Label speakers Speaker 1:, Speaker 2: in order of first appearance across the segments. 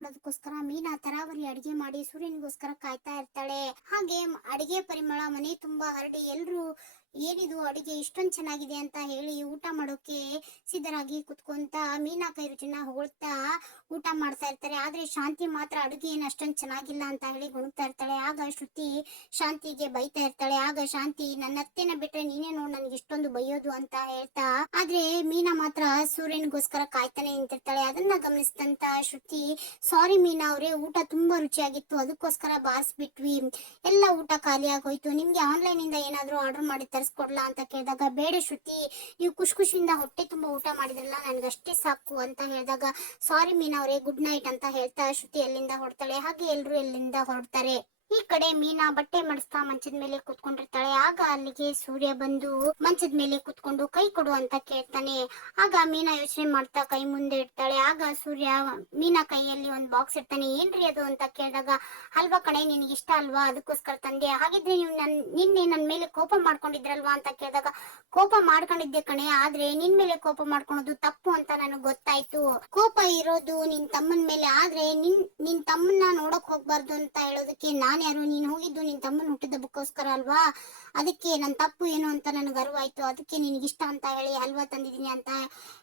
Speaker 1: ಅದಕ್ಕೋಸ್ಕರ ಮೀನಾ ತರಾವರಿ ಅಡಿಗೆ ಮಾಡಿ ಸೂರ್ಯನಿಗೋಸ್ಕರ ಕಾಯ್ತಾ ಇರ್ತಾಳೆ. ಹಾಗೆ ಅಡಿಗೆ ಪರಿಮಳ ಮನೆ ತುಂಬಾ ಹರಡಿ ಎಲ್ರು ಏನಿದು ಅಡಿಗೆ ಇಷ್ಟೊಂದು ಚೆನ್ನಾಗಿದೆ ಅಂತ ಹೇಳಿ ಊಟ ಮಾಡೋಕೆ ಸಿದ್ಧರಾಗಿ ಕುತ್ಕೊಂತ ಮೀನಾ ಕೈ ರುಚಿನ ಹೊಗಳ್ತಾ ಊಟ ಮಾಡ್ತಾ ಇರ್ತಾರೆ. ಆದ್ರೆ ಶಾಂತಿ ಮಾತ್ರ ಅಡುಗೆ ಏನ್ ಅಷ್ಟೊಂದ್ ಚೆನ್ನಾಗಿಲ್ಲ ಅಂತ ಹೇಳಿ ಗುಣಗ್ತಾ ಇರ್ತಾಳೆ. ಆಗ ಶ್ರುತಿ ಶಾಂತಿಗೆ ಬೈತಾ ಇರ್ತಾಳೆ. ಆಗ ಶಾಂತಿ ನನ್ನ ಅತ್ತೆನ ಬಿಟ್ರೆ ನೀನೇ ನೋಡ್ ನನ್ಗೆ ಇಷ್ಟೊಂದು ಬೈಯೋದು ಅಂತ ಹೇಳ್ತಾ, ಆದ್ರೆ ಮೀನಾ ಮಾತ್ರ ಸೂರ್ಯನಿಗೋಸ್ಕರ ಕಾಯ್ತಾನೆ ನಿಂತಿರ್ತಾಳೆ. ಅದನ್ನ ಗಮನಿಸಿದಂತ ಶ್ರುತಿ, ಸಾರಿ ಮೀನಾ ಅವ್ರೆ, ಊಟ ತುಂಬಾ ರುಚಿಯಾಗಿತ್ತು. ಅದಕ್ಕೋಸ್ಕರ ಬಾರಿಸ್ಬಿಟ್ವಿ. ಎಲ್ಲ ಖಾಲಿ ಆಗೋಯ್ತು ನಿಮ್ಗೆ ಆನ್ಲೈನ್ ಇಂದ ಏನಾದ್ರೂ ಆರ್ಡರ್ ಮಾಡಿ ತರಿಸ್ಕೊಡ್ಲಾ ಅಂತ ಕೇಳಿದಾಗ, ಬೇಡ ಶ್ರುತಿ, ನೀವು ಖುಷಿ ಖುಷಿಯಿಂದ ಹೊಟ್ಟೆ ತುಂಬಾ ಊಟ ಮಾಡಿದ್ರಲ್ಲ, ನನ್ಗಷ್ಟೇ ಸಾಕು ಅಂತ ಹೇಳಿದಾಗ, ಸಾರಿ ಮೀನಾ ಅವರೇ, ಗುಡ್ ನೈಟ್ ಅಂತ ಹೇಳ್ತಾ ಶ್ರುತಿ ಎಲ್ಲಿಂದ ಹೊರಡ್ತಾಳೆ ಹಾಗೆ ಎಲ್ರು ಎಲ್ಲಿಂದ ಹೊರಡ್ತಾರೆ ಈ ಕಡೆ ಮೀನಾ ಬಟ್ಟೆ ಮಡಿಸ್ತಾ ಮಂಚದ ಮೇಲೆ ಕೂತ್ಕೊಂಡಿರ್ತಾಳೆ. ಆಗ ಅಲ್ಲಿಗೆ ಸೂರ್ಯ ಬಂದು ಮಂಚದ ಮೇಲೆ ಕೂತ್ಕೊಂಡು ಕೈ ಕೊಡು ಅಂತ ಕೇಳ್ತಾನೆ. ಆಗ ಮೀನಾ ಯೋಚನೆ ಮಾಡ್ತಾ ಕೈ ಮುಂದೆ ಇಡ್ತಾಳೆ. ಆಗ ಸೂರ್ಯ ಮೀನಾ ಕೈಯಲ್ಲಿ ಒಂದ್ ಬಾಕ್ಸ್ ಇಡ್ತಾನೆ. ಏನ್ರಿ ಅದು ಅಂತ ಕೇಳಿದಾಗ, ಅಲ್ವಾ ಕಣೆ, ನಿನ್ಗೆ ಇಷ್ಟ ಅಲ್ವಾ? ಅದಕ್ಕೋಸ್ಕರ ತಂದೆ. ಹಾಗಿದ್ರೆ ನೀವು ನನ್, ನಿನ್ನೆ ನನ್ ಮೇಲೆ ಕೋಪ ಮಾಡ್ಕೊಂಡಿದ್ರಲ್ವಾ? ಅಂತ ಕೇಳಿದಾಗ, ಕೋಪ ಮಾಡ್ಕೊಂಡಿದ್ದೆ ಕಣೆ. ಆದ್ರೆ ನಿನ್ ಮೇಲೆ ಕೋಪ ಮಾಡ್ಕೊಳೋದು ತಪ್ಪು ಅಂತ ನನಗೆ ಗೊತ್ತಾಯ್ತು. ಕೋಪ ಇರೋದು ನಿನ್ ತಮ್ಮನ್ ಮೇಲೆ. ಆದ್ರೆ ನಿನ್ ನಿನ್ ತಮ್ಮನ್ನ ನೋಡಕ್ ಹೋಗ್ಬಾರ್ದು ಅಂತ ಹೇಳೋದಕ್ಕೆ ನಾನ್ ಯಾರು? ನೀನು ಹೋಗಿದ್ದು ನಿನ್ ತಮ್ಮನ್ ಹುಟ್ಟಿದಬ್ಬಕ್ಕೋಸ್ಕರ ಅಲ್ವಾ? ಅದಕ್ಕೆ ನನ್ ತಪ್ಪು ಏನು ಅಂತ ನನಗೆ ಅರಿವಾಯ್ತು. ಅದಕ್ಕೆ ನಿನ್ಗೆ ಇಷ್ಟ ಅಂತ ಹೇಳಿ ಹಲ್ವಾ ತಂದಿದ್ದೀನಿ ಅಂತ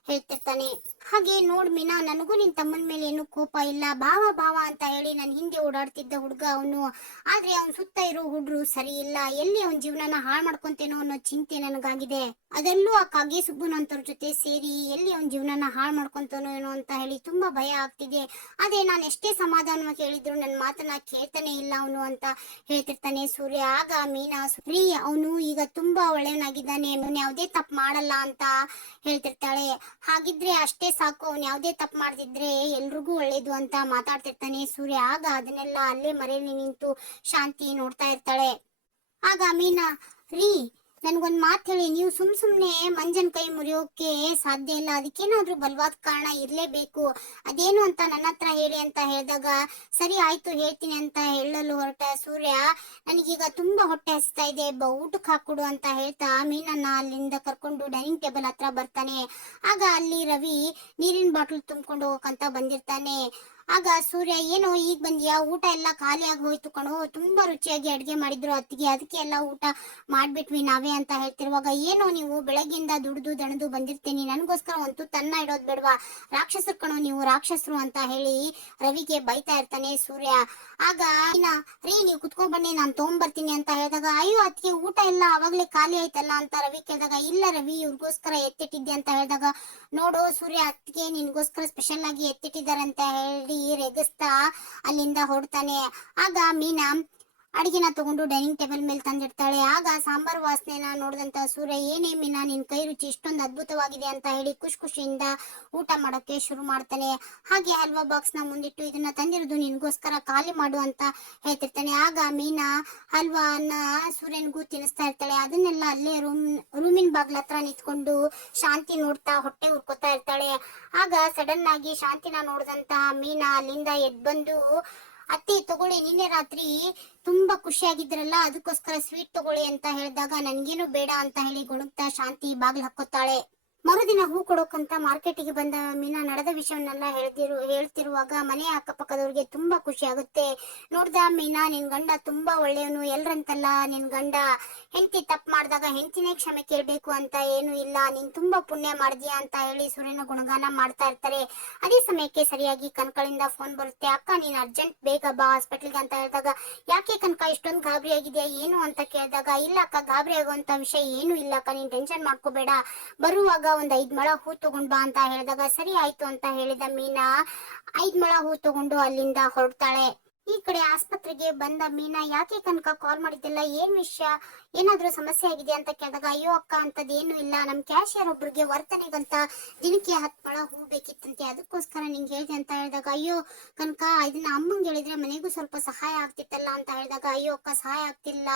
Speaker 1: ಹೇಳ್ತಿರ್ತಾನೆ. ಹಾಗೆ ನೋಡ್ ಮೀನಾ, ನನಗೂ ನಿನ್ ತಮ್ಮನ ಮೇಲೆ ಏನು ಕೋಪ ಇಲ್ಲ. ಭಾವ ಭಾವ ಅಂತ ಹೇಳಿ ನನ್ ಹಿಂದೆ ಓಡಾಡ್ತಿದ್ದ ಹುಡುಗ ಅವನು. ಆದ್ರೆ ಅವನ್ ಸುತ್ತ ಇರೋ ಹುಡ್ರು ಸರಿ ಇಲ್ಲ. ಎಲ್ಲಿ ಅವನ್ ಜೀವನನ ಹಾಳು ಮಾಡ್ಕೊಂತೇನೋ ಅನ್ನೋ ಚಿಂತೆ ನನಗಾಗಿದೆ. ಅದೆಲ್ಲೂ ಆ ಕಾಗೆ ಸುಬ್ಬನಂತವ್ರ ಜೊತೆ ಸೇರಿ ಎಲ್ಲಿ ಅವನ್ ಜೀವನನ ಹಾಳು ಮಾಡ್ಕೊಂತಾನೋ ಏನೋ ಅಂತ ಹೇಳಿ ತುಂಬಾ ಭಯ ಆಗ್ತಿದೆ. ಅದೇ ನಾನು ಎಷ್ಟೇ ಸಮಾಧಾನವಾಗಿ ಹೇಳಿದ್ರು ನನ್ನ ಮಾತನ್ನ ಕೇಳ್ತಾನೆ ಇಲ್ಲ ಅವನು ಅಂತ ಹೇಳ್ತಿರ್ತಾನೆ ಸೂರ್ಯ. ಆಗ ಮೀನಾ, ರೀ, ಅವನು ಈಗ ತುಂಬಾ ಒಳ್ಳೆಯವನಾಗಿದ್ದಾನೆ ಅವನು ಯಾವುದೇ ತಪ್ಪು ಮಾಡಲ್ಲ ಅಂತ ಹೇಳ್ತಿರ್ತಾಳೆ. ಹಾಗಿದ್ರೆ ಅಷ್ಟೇ ಸಾಕು, ಅವ್ನು ಯಾವುದೇ ತಪ್ಪು ಮಾಡದಿದ್ರೆ ಎಲ್ರಿಗೂ ಒಳ್ಳೇದು ಅಂತ ಮಾತಾಡ್ತಿರ್ತಾನೆ. ಸೂರ್ಯ ಆಗ ಅದನ್ನೆಲ್ಲ ಅಲ್ಲೇ ಮರೆಯಲ್ಲಿ ನಿಂತು ಶಾಂತಿ ನೋಡ್ತಾ ಇರ್ತಾಳೆ. ಆಗ ಮೀನಾ, ರೀ ನನ್ಗೊಂದ್ ಮಾತು ಹೇಳಿ, ನೀವು ಸುಮ್ ಸುಮ್ನೆ ಮಂಜನ್ ಕೈ ಮುರಿಯೋಕೆ ಸಾಧ್ಯ ಇಲ್ಲ. ಅದಕ್ಕೇನಾದ್ರೂ ಬಲವಾದ ಕಾರಣ ಇರ್ಲೇಬೇಕು. ಅದೇನು ಅಂತ ನನ್ನ ಹತ್ರ ಹೇಳಿ ಅಂತ ಹೇಳಿದಾಗ, ಸರಿ ಆಯ್ತು, ಹೇಳ್ತೀನಿ ಅಂತ ಹೇಳಲು ಹೊರಟ ಸೂರ್ಯ, ನನಗೀಗ ತುಂಬಾ ಹೊಟ್ಟೆ ಹಸ್ತಾ ಇದೆ. ಬ, ಊಟಕ್ಕೆ ಹಾಕೊಡು ಅಂತ ಹೇಳ್ತಾ ಮೀನನ್ನ ಅಲ್ಲಿಂದ ಕರ್ಕೊಂಡು ಡೈನಿಂಗ್ ಟೇಬಲ್ ಹತ್ರ ಬರ್ತಾನೆ. ಆಗ ಅಲ್ಲಿ ರವಿ ನೀರಿನ ಬಾಟಲ್ ತುಂಬಿಕೊಂಡು ಹೋಗಕ್ಕಂತ ಬಂದಿರ್ತಾನೆ. ಆಗ ಸೂರ್ಯ, ಏನು, ಈಗ ಬಂದಿಯಾ? ಊಟ ಎಲ್ಲ ಖಾಲಿ ಆಗೋಯ್ತು ಹೋಯ್ತು ಕಣೋ. ತುಂಬಾ ರುಚಿಯಾಗಿ ಅಡ್ಗೆ ಮಾಡಿದ್ರು ಅತ್ತಿಗೆ. ಅದಕ್ಕೆ ಎಲ್ಲ ಊಟ ಮಾಡ್ಬಿಟ್ವಿ ನಾವೇ ಅಂತ ಹೇಳ್ತಿರುವಾಗ, ಏನೋ, ನೀವು ಬೆಳಗ್ಗಿಂದ ದುಡ್ದು ದಣದು ಬಂದಿರ್ತೀನಿ. ನನಗೋಸ್ಕರ ಒಂದು ತನ್ನ ಇಡೋದ್ ಬಿಡ್ವಾ? ರಾಕ್ಷಸರು ಕಣೋ ನೀವು, ರಾಕ್ಷಸರು ಅಂತ ಹೇಳಿ ರವಿಗೆ ಬೈತಾ ಇರ್ತಾನೆ ಸೂರ್ಯ. ಆಗ ರೀ, ನೀವು ಕುತ್ಕೊಂಡ್ ಬನ್ನಿ, ನಾನು ತಗೊಂಡ್ಬರ್ತೀನಿ ಅಂತ ಹೇಳಿದಾಗ, ಅಯ್ಯೋ, ಅತ್ತಿಗೆ ಊಟ ಎಲ್ಲ ಅವಾಗ್ಲೇ ಖಾಲಿ ಆಯ್ತಲ್ಲ? ಅಂತ ರವಿ ಕೇಳಿದಾಗ, ಇಲ್ಲ ರವಿ, ಇವ್ರಿಗೋಸ್ಕರ ಎತ್ತಿಟ್ಟಿದ್ದೆ ಅಂತ ಹೇಳಿದಾಗ, ನೋಡು ಸೂರ್ಯ, ಅತ್ತಿಗೆ ನಿನ್ಗೋಸ್ಕರ ಸ್ಪೆಷಲ್ ಆಗಿ ಎತ್ತಿಟ್ಟಿದ್ದಾರೆ ಅಂತ ಹೇಳಿ ರೆಗಿಸ್ತಾ ಅಲ್ಲಿಂದ ಹೊಡ್ತಾನೆ ಆಗ ಮೀನಾ ಅಡಿಗೆನ ತಗೊಂಡು ಡೈನಿಂಗ್ ಟೇಬಲ್ ಮೇಲೆ ತಂದಿರ್ತಾಳೆ ಆಗ ಸಾಂಬಾರ್ ವಾಸನೆನ ನೋಡಿದಂತ ಸೂರ್ಯ, ಏನೇ ಮೀನಾ, ನಿನ್ ಕೈ ರುಚಿ ಇಷ್ಟೊಂದು ಅದ್ಭುತವಾಗಿದೆ ಅಂತ ಹೇಳಿ ಖುಷಿ ಖುಷಿಯಿಂದ ಊಟ ಮಾಡೋಕೆ ಶುರು ಮಾಡ್ತಾನೆ ಹಾಗೆ ಹಲ್ವಾ ಬಾಕ್ಸ್ನ ಮುಂದಿಟ್ಟು ಇದನ್ನ ತಂದಿರೋದು ನಿನ್ಗೋಸ್ಕರ ಖಾಲಿ ಮಾಡು ಅಂತ ಹೇಳ್ತಿರ್ತಾನೆ. ಆಗ ಮೀನಾ ಅನ್ನ ಸೂರ್ಯನಿಗೂ ತಿನ್ನಿಸ್ತಾ ಇರ್ತಾಳೆ. ಅದನ್ನೆಲ್ಲ ಅಲ್ಲೇ ರೂಮ್ ರೂಮಿನ ಬಾಗ್ಲ ಹತ್ರ ನಿಂತ್ಕೊಂಡು ಶಾಂತಿ ನೋಡ್ತಾ ಹೊಟ್ಟೆ ಉರ್ಕೋತಾ ಇರ್ತಾಳೆ. ಆಗ ಸಡನ್ ಆಗಿ ಶಾಂತಿನ ನೋಡಿದಂತ ಮೀನಾ ಅಲ್ಲಿಂದ ಎದ್ ಬಂದು ಅತ್ತೆ ತಗೊಳ್ಳಿ, ನಿನ್ನೆ ರಾತ್ರಿ ತುಂಬಾ ಖುಷಿಯಾಗಿದ್ರಲ್ಲ, ಅದಕ್ಕೋಸ್ಕರ ಸ್ವೀಟ್ ತಗೊಳ್ಳಿ ಅಂತ ಹೇಳಿದಾಗ ನನ್ಗೇನು ಬೇಡ ಅಂತ ಹೇಳಿ ಗುಣಗ್ತಾ ಶಾಂತಿ ಬಾಗಿಲು ಹಾಕೋತಾಳೆ ಮರುದಿನ ಹೂ ಕೊಡೋಕಂತ ಮಾರ್ಕೆಟಿಗೆ ಬಂದ ಮೀನಾ ನಡೆದ ವಿಷಯವನ್ನೆಲ್ಲ ಹೇಳ್ತಿರು ಹೇಳ್ತಿರುವಾಗ ಮನೆ ಅಕ್ಕಪಕ್ಕದವ್ರಿಗೆ ತುಂಬಾ ಖುಷಿ ಆಗುತ್ತೆ. ನೋಡ್ದ ಮೀನಾ, ನಿನ್ ಗಂಡ ತುಂಬಾ ಒಳ್ಳೆಯವನು, ಎಲ್ರಂತಲ್ಲ ನಿನ್ ಗಂಡ. ಹೆಂಡತಿ ತಪ್ಪು ಮಾಡಿದಾಗ ಹೆಂಡತಿನೇ ಕ್ಷಮೆ ಕೇಳ್ಬೇಕು ಅಂತ ಏನು ಇಲ್ಲ. ನೀನ್ ತುಂಬಾ ಪುಣ್ಯ ಮಾಡಿದ್ಯಾ ಅಂತ ಹೇಳಿ ಸೂರ್ಯನ ಗುಣಗಾನ ಮಾಡ್ತಾ ಇರ್ತಾರೆ. ಅದೇ ಸಮಯಕ್ಕೆ ಸರಿಯಾಗಿ ಕನಕಳಿಂದ ಫೋನ್ ಬರುತ್ತೆ. ಅಕ್ಕ, ನೀನ್ ಅರ್ಜೆಂಟ್ ಬೇಗ ಬಾ ಹಾಸ್ಪಿಟಲ್ಗೆ ಅಂತ ಹೇಳಿದಾಗ, ಯಾಕೆ ಕನಕ, ಇಷ್ಟೊಂದು ಗಾಬರಿ ಆಗಿದೆಯಾ? ಏನು? ಅಂತ ಕೇಳಿದಾಗ, ಇಲ್ಲ ಅಕ್ಕ, ಗಾಬರಿ ಆಗುವಂತ ವಿಷಯ ಏನು ಇಲ್ಲ ಅಕ್ಕ, ನೀನ್ ಟೆನ್ಷನ್ ಮಾಡ್ಕೋಬೇಡ. ಬರುವಾಗ ಒಂದ್ ಐದ್ ಮೊಳ ಹೂ ತಗೊಂಡ್ ಬಾ ಅಂತ ಹೇಳಿದಾಗ, ಸರಿ ಆಯ್ತು ಅಂತ ಹೇಳಿದ ಮೀನಾ, ಐದ್ ಮೊಳ ಹೂ ತಗೊಂಡು ಅಲ್ಲಿಂದ ಹೊರಡ್ತಾಳೆ. ಈ ಕಡೆ ಆಸ್ಪತ್ರೆಗೆ ಬಂದ ಮೀನಾ ಯಾಕೆ ಕನಕ ಕಾಲ್ ಮಾಡಿದ್ದಿಲ್ಲ? ಏನ್ ವಿಷಯ? ಏನಾದ್ರೂ ಸಮಸ್ಯೆ ಆಗಿದೆ ಅಂತ ಕೇಳಿದಾಗ, ಅಯ್ಯೋ ಅಕ್ಕ, ಅಂತದೇನು ಇಲ್ಲ. ನಮ್ ಕ್ಯಾಶಿಯರ್ ಒಬ್ರಿಗೆ ವರ್ತನೆಗಂತ ದಿನಕ್ಕೆ ಹತ್ತು ಮೊಳ ಹೂ ಬೇಕಿತ್ತಂತೆ. ಅದಕ್ಕೋಸ್ಕರ ನಿಂಗೆ ಹೇಳಿದೆ ಅಂತ ಹೇಳಿದಾಗ, ಅಯ್ಯೋ ಕನಕ, ಇದನ್ನ ಅಮ್ಮಂಗೆ ಹೇಳಿದ್ರೆ ಮನೆಗೂ ಸ್ವಲ್ಪ ಸಹಾಯ ಆಗ್ತಿತ್ತಲ್ಲ ಅಂತ ಹೇಳಿದಾಗ, ಅಯ್ಯೋ ಅಕ್ಕ, ಸಹಾಯ ಆಗ್ತಿಲ್ಲ.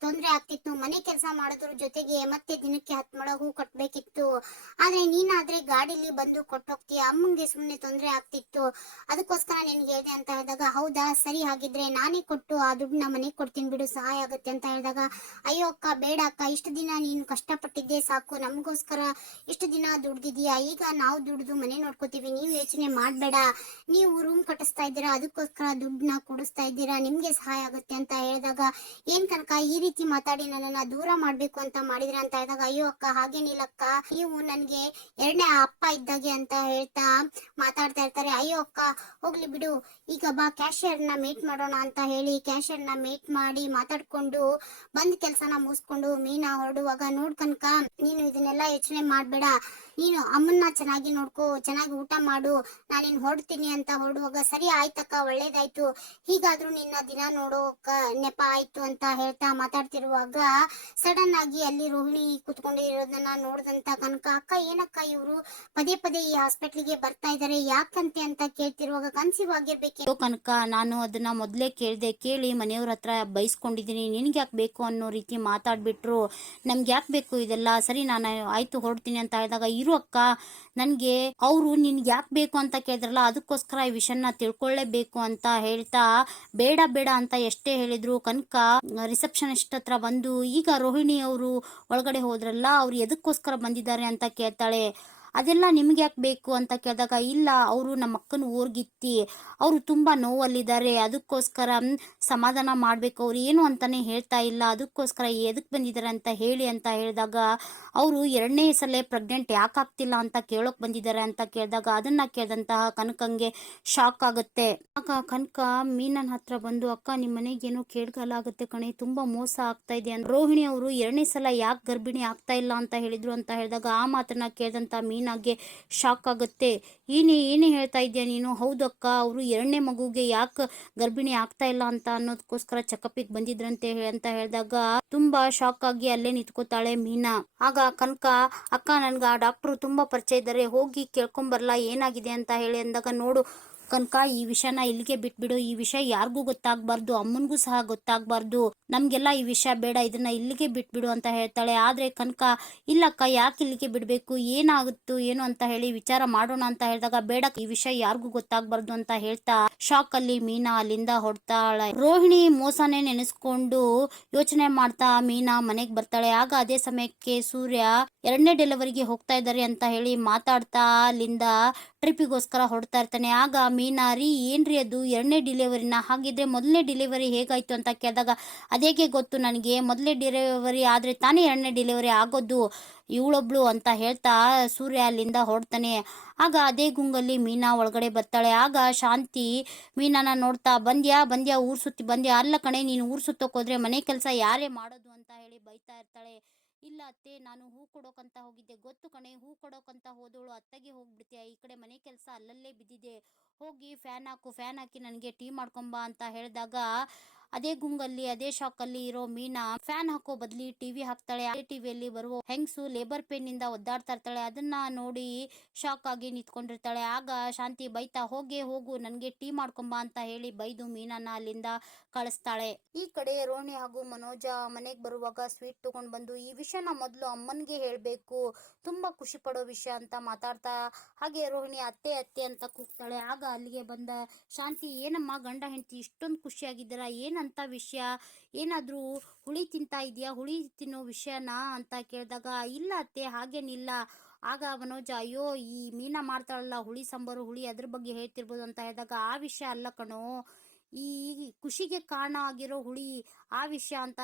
Speaker 1: ತೊಂದ್ರೆ ಆಗ್ತಿತ್ತು. ಮನೆ ಕೆಲಸ ಮಾಡೋದ್ರ ಜೊತೆಗೆ ಮತ್ತೆ ದಿನಕ್ಕೆ ಹತ್ತು ಮಳ ಹೂ ಕಟ್ಬೇಕಿತ್ತು. ಆದ್ರೆ ನೀನಾದ್ರೆ ಗಾಡಿಲಿ ಬಂದು ಕೊಟ್ಟೋಗ್ತೀಯ. ಅಮ್ಮಂಗೆ ಸುಮ್ನೆ ತೊಂದ್ರೆ ಆಗ್ತಿತ್ತು. ಅದಕ್ಕೋಸ್ಕರ ನಿನ್ಗೆ ಹೇಳಿದೆ ಅಂತ ಹೇಳಿದಾಗ, ಹೌದಾ? ಸರಿ. ಸರಿ ಹಾಗಿದ್ರೆ ನಾನೇ ಕೊಟ್ಟು ಆ ದುಡ್ಡನ್ನ ಮನೆಗೆ ಕೊಡ್ತೀನಿ ಬಿಡು, ಸಹಾಯ ಆಗುತ್ತೆ ಅಂತ ಹೇಳಿದಾಗ, ಅಯ್ಯೋ ಅಕ್ಕ, ಬೇಡ ಅಕ್ಕ, ಇಷ್ಟು ದಿನ ನೀನು ಕಷ್ಟಪಟ್ಟಿದ್ದೆ, ಸಾಕು, ನಮಗೋಸ್ಕರ ಇಷ್ಟು ದಿನ ದುಡ್ದಿದೀಯಾ? ಈಗ ನಾವು ದುಡ್ದು ಮನೆ ನೋಡ್ಕೋತೀವಿ, ನೀವು ಯೋಚನೆ ಮಾಡಬೇಡ. ನೀವು ರೂಮ್ ಕಟ್ಟಿಸ್ತಾ ಇದ್ದೀರಾ, ಅದಕ್ಕೋಸ್ಕರ ದುಡ್ಡನ್ನ ಕೊಡಿಸ್ತಾ ಇದ್ದೀರಾ, ನಿಮಗೆ ಸಹಾಯ ಆಗುತ್ತೆ ಅಂತ ಹೇಳಿದಾಗ, ಏನ್ ಕನಕ, ಈ ರೀತಿ ಮಾತಾಡಿ ನನ್ನನ್ನ ದೂರ ಮಾಡ್ಬೇಕು ಅಂತ ಮಾಡಿದ್ರೆ? ಅಂತ ಹೇಳಿದಾಗ, ಅಯ್ಯೋ ಅಕ್ಕ ಹಾಗೇನಿಲ್ಲಕ್ಕ ನೀವು ನನ್ಗೆ ಎರಡನೇ ಅಪ್ಪ ಇದ್ದಾಗೆ ಅಂತ ಹೇಳ್ತಾ ಮಾತಾಡ್ತಾ ಇರ್ತಾರೆ. ಅಯ್ಯೋ ಅಕ್ಕ, ಹೋಗ್ಲಿ ಬಿಡು. ಈಗ ಬಾ ಕ್ಯಾಶಿಯರ್ನ ಮೀಟ್ ಮಾಡೋಣ ಅಂತ ಹೇಳಿ ಕ್ಯಾಶಿಯರ್ನ ಮೀಟ್ ಮಾಡಿ ಮಾತಾಡ್ಕೊಂಡು ಬಂದ್ ಕೆಲ್ಸನ ಮುಗಿಸ್ಕೊಂಡು ಮೀನಾ ಹೊರಡುವಾಗ ನೋಡ್ಕನ್ಕ ನೀನು ಇದನ್ನೆಲ್ಲ ಯೋಚನೆ ಮಾಡ್ಬೇಡ. ನೀನು ಅಮ್ಮನ್ನ ಚೆನ್ನಾಗಿ ನೋಡ್ಕೋ, ಚೆನ್ನಾಗಿ ಊಟ ಮಾಡು, ನಾನಿನ್ ಹೊರಡ್ತೀನಿ ಅಂತ ಹೊರಡುವಾಗ ಸರಿ ಆಯ್ತಕ್ಕ, ಒಳ್ಳೇದಾಯ್ತು. ಹೀಗಾದ್ರೂ ನಿನ್ನ ದಿನ ನೋಡೋಕ ನೆಪ ಆಯ್ತು ಅಂತ ಹೇಳ್ತಾ ಮಾತಾಡ್ತಿರುವಾಗ ಸಡನ್ ಆಗಿ ಅಲ್ಲಿ ರೋಹಿಣಿ ಕುತ್ಕೊಂಡಿರೋದನ್ನ ನೋಡ್ದಂತ ಕನಕ, ಅಕ್ಕ, ಏನಕ್ಕ ಇವರು? ಪದೇ ಪದೇ ಈ ಹಾಸ್ಪಿಟ್ಲಿಗೆ ಬರ್ತಾ ಇದಾರೆ, ಯಾಕಂತೆ ಅಂತ ಕೇಳ್ತಿರುವಾಗ ಕನ್ಸಿವ್ ಆಗಿರ್ಬೇಕು?
Speaker 2: ಕನಕ, ನಾನು ಅದನ್ನ ಮೊದಲೇ ಕೇಳಿದೆ, ಕೇಳಿ ಮನೆಯವ್ರ ಹತ್ರ ಬೈಸ್ಕೊಂಡಿದ್ದೀನಿ ನಿನ್ಗೆ ಯಾಕೆ ಬೇಕು ಅನ್ನೋ ರೀತಿ ಮಾತಾಡ್ಬಿಟ್ರು. ನಮ್ಗೆ ಯಾಕೆ ಬೇಕು ಇದೆಲ್ಲ? ಸರಿ, ನಾನು ಆಯ್ತು, ಹೊರಡ್ತೀನಿ ಅಂತ ಹೇಳಿದಾಗ ಅಕ್ಕ. ನನಗೆ ಅವರು ನಿನ್ಗೆ ಯಾಕೆ ಬೇಕು ಅಂತ ಕೇಳಿದ್ರಲ್ಲ, ಅದಕ್ಕೋಸ್ಕರ ಈ ವಿಷಯನ ತಿಳ್ಕೊಳ್ಳೇಬೇಕು ಅಂತ ಹೇಳ್ತಾ, ಬೇಡ ಬೇಡ ಅಂತ ಎಷ್ಟೇ ಹೇಳಿದ್ರು ಕನಕ ರಿಸೆಪ್ಷನಿಸ್ಟ್ ಹತ್ರ ಬಂದು, ಈಗ ರೋಹಿಣಿ ಅವರು ಒಳಗಡೆ ಹೋದ್ರಲ್ಲ, ಅವ್ರು ಎದಕ್ಕೋಸ್ಕರ ಬಂದಿದ್ದಾರೆ ಅಂತ ಕೇಳ್ತಾಳೆ. ಅದೆಲ್ಲ ನಿಮ್ಗೆ ಯಾಕೆ ಬೇಕು ಅಂತ ಕೇಳಿದಾಗ, ಇಲ್ಲ, ಅವರು ನಮ್ಮ ಅಕ್ಕನ ಊರ್ಗಿತ್ತಿ ಅವರು ತುಂಬ ನೋವಲ್ಲಿದ್ದಾರೆ ಅದಕ್ಕೋಸ್ಕರ ಸಮಾಧಾನ ಮಾಡಬೇಕು, ಅವ್ರು ಏನು ಅಂತಾನೆ ಹೇಳ್ತಾ ಇಲ್ಲ, ಅದಕ್ಕೋಸ್ಕರ ಎದಕ್ಕೆ ಬಂದಿದ್ದಾರೆ ಅಂತ ಹೇಳಿ ಅಂತ ಹೇಳಿದಾಗ, ಅವರು ಎರಡನೇ ಸಲ ಪ್ರೆಗ್ನೆಂಟ್ ಯಾಕೆ ಆಗ್ತಿಲ್ಲ ಅಂತ ಕೇಳೋಕೆ ಬಂದಿದ್ದಾರೆ ಅಂತ ಕೇಳಿದಾಗ, ಅದನ್ನ ಕೇಳಿದಂತಹ ಕನಕಂಗೆ ಶಾಕ್ ಆಗುತ್ತೆ. ಆಗ ಕನಕ, ಮೀನನ್ ಹತ್ರ ಬಂದು, ಅಕ್ಕ ನಿಮ್ಮ ಮನೆಗೇನೋ ಏನೋ ಕೇಳ್ಗಾಲ ಆಗುತ್ತೆ ಕಣೆ, ತುಂಬಾ ಮೋಸ ಆಗ್ತಾ ಇದೆ ರೋಹಿಣಿ ಅವರು ಎರಡನೇ ಸಲ ಯಾಕೆ ಗರ್ಭಿಣಿ ಆಗ್ತಾ ಇಲ್ಲ ಅಂತ ಹೇಳಿದ್ರು ಅಂತ ಹೇಳಿದಾಗ, ಆ ಮಾತನ್ನ ಕೇಳಿದಂತ ಮೀನಾಗೆ ಶಾಕ್ ಆಗುತ್ತೆ. ಏನೇ ಏನೇ ಹೇಳ್ತಾ ಇದೆಯಾ ನೀನು? ಹೌದಕ್ಕ, ಅವರು ಎರಡನೇ ಮಗುಗೆ ಯಾಕೆ ಗರ್ಭಿಣಿ ಆಗ್ತಾ ಇಲ್ಲ ಅಂತ ಅನ್ನೋದಕ್ಕೋಸ್ಕರ ಚೆಕಪಿಗೆ ಬಂದಿದ್ರಂತೆ ಅಂತ ಹೇಳಿದಾಗ ತುಂಬಾ ಶಾಕ್ ಆಗಿ ಅಲ್ಲೇ ನಿಂತ್ಕೋತಾಳೆ ಮೀನಾ. ಆಗ ಕನಕ, ಅಕ್ಕ, ನನ್ಗ ಆ ಡಾಕ್ಟ್ರು ತುಂಬಾ ಪರಿಚಯ ಇದ್ದಾರೆ, ಹೋಗಿ ಕೇಳ್ಕೊಂಬರ್ಲಾ, ಏನಾಗಿದೆ? ಅಂತ ಹೇಳಿ ಅಂದಾಗ, ನೋಡು ಕನಕ, ಈ ವಿಷಯನ ಇಲ್ಲಿಗೆ ಬಿಟ್ಬಿಡು. ಈ ವಿಷಯ ಯಾರಿಗೂ ಗೊತ್ತಾಗ್ಬಾರ್ದು. ಅಮ್ಮನಿಗೂ ಸಹ ಗೊತ್ತಾಗ್ಬಾರ್ದು. ನಮ್ಗೆಲ್ಲ ಈ ವಿಷಯ ಬೇಡ. ಇದನ್ನ ಇಲ್ಲಿಗೆ ಬಿಟ್ಬಿಡು ಅಂತ ಹೇಳ್ತಾಳೆ. ಆದ್ರೆ ಕನಕ, ಇಲ್ಲಕ್ಕ, ಯಾಕೆ ಇಲ್ಲಿಗೆ ಬಿಡ್ಬೇಕು? ಏನಾಗುತ್ತೋ? ಏನು ಅಂತ ಹೇಳಿ ವಿಚಾರ ಮಾಡೋಣ ಅಂತ ಹೇಳಿದಾಗ ಬೇಡ ಈ ವಿಷಯ ಯಾರಿಗೂ ಗೊತ್ತಾಗ್ಬಾರ್ದು ಅಂತ ಹೇಳ್ತಾ ಶಾಕ್ ಅಲ್ಲಿ ಮೀನಾ ಅಲ್ಲಿಂದ ಹೊಡ್ತಾಳೆ ರೋಹಿಣಿ ಮೋಸನೆ ನೆನೆಸ್ಕೊಂಡು ಯೋಚನೆ ಮಾಡ್ತಾ ಮೀನಾ ಮನೆಗೆ ಬರ್ತಾಳೆ. ಆಗ ಅದೇ ಸಮಯಕ್ಕೆ ಸೂರ್ಯ ಎರಡನೇ ಡೆಲಿವರಿಗೆ ಹೋಗ್ತಾ ಇದ್ದಾರೆ ಅಂತ ಹೇಳಿ ಮಾತಾಡ್ತಾ ಅಲ್ಲಿಂದ ಟ್ರಿಪ್ಪಿಗೋಸ್ಕರ ಹೊಡ್ತಾ ಇರ್ತಾನೆ. ಆಗ ಮೀನಾ ರೀ ಏನ್ರಿ ಅದು? ಎರಡನೇ ಡಿಲಿವರಿನ ಹಾಗಿದ್ರೆ ಮೊದಲನೇ ಡಿಲಿವರಿ ಹೇಗಾಯ್ತು ಅಂತ ಕೇಳಿದಾಗ ಅದೇಗೆ ಗೊತ್ತು ನನಗೆ? ಮೊದಲನೇ ಡಿಲಿವರಿ ಆದ್ರೆ ತಾನೇ ಎರಡನೇ ಡಿಲಿವರಿ ಆಗೋದು? ಇವಳೊಬ್ಳು ಅಂತ ಹೇಳ್ತಾ ಸೂರ್ಯ ಅಲ್ಲಿಂದ ಹೊಡ್ತಾನೆ ಆಗ ಅದೇ ಗುಂಗಲ್ಲಿ ಮೀನಾ ಒಳಗಡೆ ಬರ್ತಾಳೆ. ಆಗ ಶಾಂತಿ ಮೀನಾನ ನೋಡ್ತಾ, ಬಂದ್ಯಾ ಬಂದ್ಯಾ, ಊರ್ ಸುತ್ತಿ ಬಂದ್ಯಾ. ಅಲ್ಲ ಕಣೆ, ನೀನು ಊರ್ ಸುತ್ತೋಕೋದ್ರೆ ಮನೆ ಕೆಲಸ ಯಾರೇ ಮಾಡೋದು? ಅಂತ ಹೇಳಿ ಬೈತಾ ಇರ್ತಾಳೆ. ಇಲ್ಲ ಅತ್ತೆ, ನಾನು ಹೂ ಕೊಡೋಕಂತ ಹೋಗಿದ್ದೆ. ಗೊತ್ತು ಕಣೆ, ಹೂ ಕೊಡೋಕಂತ ಹೋದವಳು ಅತ್ತಗೆ ಹೋಗ್ಬಿಡ್ತೀಯ, ಈ ಕಡೆ ಮನೆ ಕೆಲಸ ಅಲ್ಲಲ್ಲೇ ಬಿದ್ದಿದೆ. ಹೋಗಿ ಫ್ಯಾನ್ ಹಾಕು ಫ್ಯಾನ್ ಹಾಕಿ ನನಗೆ ಟೀ ಮಾಡ್ಕೊಂಬಾ ಅಂತ ಹೇಳಿದಾಗ ಅದೇ ಗುಂಗಲ್ಲಿ, ಅದೇ ಶಾಕ್ ಅಲ್ಲಿ ಇರೋ ಮೀನಾ ಫ್ಯಾನ್ ಹಾಕೋ ಬದ್ಲಿ ಟಿವಿ ಹಾಕ್ತಾಳೆ. ಅದೇ ಟಿವಿಯಲ್ಲಿ ಬರುವ ಹೆಂಗ್ಸು ಲೇಬರ್ ಪೇನ್ ಇಂದ ಒದ್ದಾಡ್ತಾ ಇರ್ತಾಳೆ. ಅದನ್ನ ನೋಡಿ ಶಾಕ್ ಆಗಿ ನಿಂತ್ಕೊಂಡಿರ್ತಾಳೆ. ಆಗ ಶಾಂತಿ ಬೈತಾ, ಹೋಗೇ ಹೋಗು, ನನ್ಗೆ ಟೀ ಮಾಡ್ಕೊಂಬಾ ಅಂತ ಹೇಳಿ ಬೈದು ಮೀನನ್ನ ಅಲ್ಲಿಂದ ಕಳಿಸ್ತಾಳೆ. ಈ ಕಡೆ ರೋಹಿಣಿ ಹಾಗೂ ಮನೋಜ ಮನೆಗೆ ಬರುವಾಗ ಸ್ವೀಟ್ ತಗೊಂಡ್ ಬಂದು, ಈ ವಿಷಯನ ಮೊದಲು ಅಮ್ಮನ್ಗೆ ಹೇಳ್ಬೇಕು. ತುಂಬಾ ಖುಷಿ ಪಡೋ ವಿಷಯ ಅಂತ ಮಾತಾಡ್ತಾ, ಹಾಗೆ ರೋಹಿಣಿ ಅತ್ತೆ ಅತ್ತೆ ಅಂತ ಕೂಗ್ತಾಳೆ. ಆಗ ಅಲ್ಲಿಗೆ ಬಂದ ಶಾಂತಿ, ಏನಮ್ಮ ಗಂಡ ಹೆಂಡತಿ, ಇಷ್ಟೊಂದು ಖುಷಿಯಾಗಿದ್ದೀರಾ? ಏನಂತ ವಿಷಯ, ಏನಾದರೂ ಹುಳಿ ತಿಂತಾ ಇದೆಯಾ ಹುಳಿ ತಿನ್ನೋ ವಿಷಯನ ಅಂತ ಕೇಳಿದಾಗ, ಇಲ್ಲ ಅತ್ತೆ, ಹಾಗೇನಿಲ್ಲ. ಆಗ ಮನೋಜ, ಅಯ್ಯೋ, ಈ ಮೀನ ಮಾಡ್ತಾಳಲ್ಲ, ಹುಳಿ, ಸಾಂಬಾರು, ಹುಳಿ ಅದ್ರ ಬಗ್ಗೆ ಹೇಳ್ತಿರ್ಬೋದು ಅಂತ ಹೇಳಿದಾಗ, ಆ ವಿಷಯ ಅಲ್ಲ ಕಣೋ. ಈ ಖುಷಿಗೆ ಕಾರಣ ಆಗಿರೋ ಹುಳಿ ಆ ವಿಷಯ ಅಂತ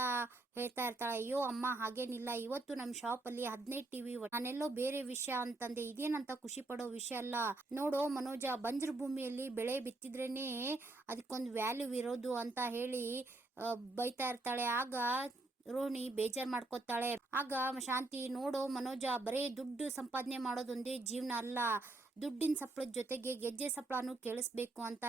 Speaker 2: ಹೇಳ್ತಾ ಇರ್ತಾಳೆ. ಅಯ್ಯೋ ಅಮ್ಮ, ಹಾಗೇನಿಲ್ಲ. ಇವತ್ತು ನಮ್ ಶಾಪ್ ಅಲ್ಲಿ ಹದಿನೈದು ಟಿವಿ ನಾನೆಲ್ಲೋ ಬೇರೆ ವಿಷಯ ಅಂತಂದೆ. ಇದೇನಂತ ಖುಷಿ ಪಡೋ ವಿಷಯ ಅಲ್ಲ. ನೋಡೋ ಮನೋಜ, ಬಂಜರು ಭೂಮಿಯಲ್ಲಿ ಬೆಳೆ ಬಿತ್ತಿದ್ರೇನೆ ಅದಕ್ಕೊಂದು ವ್ಯಾಲ್ಯೂ ಇರೋದು ಅಂತ ಹೇಳಿ ಬೈತಾ ಇರ್ತಾಳೆ. ಆಗ ರೋಹಿಣಿ ಬೇಜಾರ್ ಮಾಡ್ಕೋತಾಳೆ. ಆಗ ಶಾಂತಿ, ನೋಡೋ ಮನೋಜ, ಬರೇ ದುಡ್ಡು ಸಂಪಾದನೆ ಮಾಡೋದೊಂದೇ ಜೀವನ ಅಲ್ಲ. ದುಡ್ಡಿನ ಸಪ್ಳದ ಜೊತೆಗೆ ಗೆಜ್ಜೆ ಸಪ್ಳಾನು ಕೇಳಿಸ್ಬೇಕು ಅಂತ